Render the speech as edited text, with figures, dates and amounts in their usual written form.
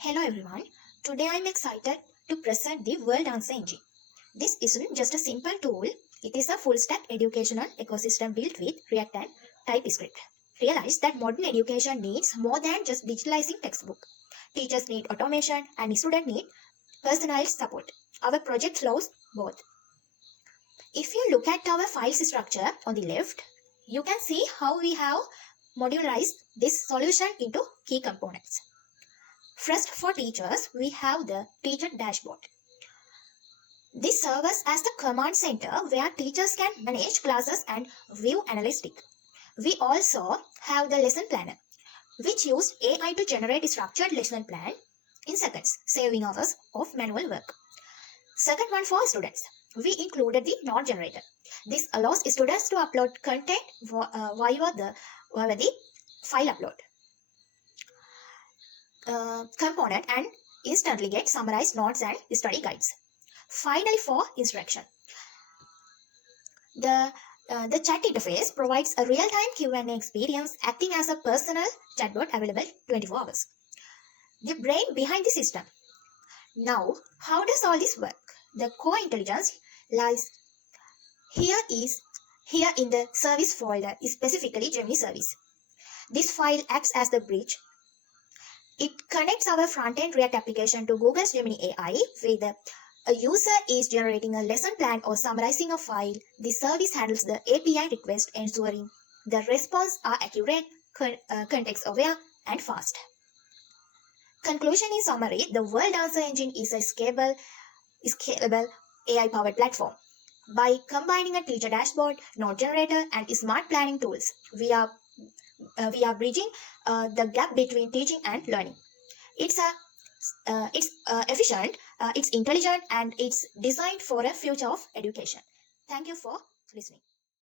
Hello everyone. Today I'm excited to present the World Answer Engine. This isn't just a simple tool, it is a full-stack educational ecosystem built with React and TypeScript. Realize that modern education needs more than just digitalizing textbook. Teachers need automation and students need personalized support. Our project flows both. If you look at our files structure on the left, you can see how we have modularized this solution into key components. First, for teachers, we have the teacher dashboard. This serves as the command center where teachers can manage classes and view analytics. We also have the lesson planner, which used AI to generate a structured lesson plan in seconds, saving hours of manual work. Second one, for students, we included the node generator. This allows students to upload content via the file upload component and instantly get summarized notes and study guides. Finally, for instruction, the chat interface provides a real-time Q&A experience, acting as a personal chatbot available 24 hours. The brain behind the system. Now, how does all this work? The core intelligence lies here in the service folder, specifically Gemini service. This file acts as the bridge. It connects our front-end React application to Google's Gemini AI. Whether a user is generating a lesson plan or summarizing a file, the service handles the API request, ensuring the response are accurate, context-aware, and fast. Conclusion in summary, the World Answer Engine is a scalable AI-powered platform. By combining a teacher dashboard, node generator, and smart planning tools, we are bridging the gap between teaching and learning. It's efficient, it's intelligent, and it's designed for a future of education. Thank you for listening.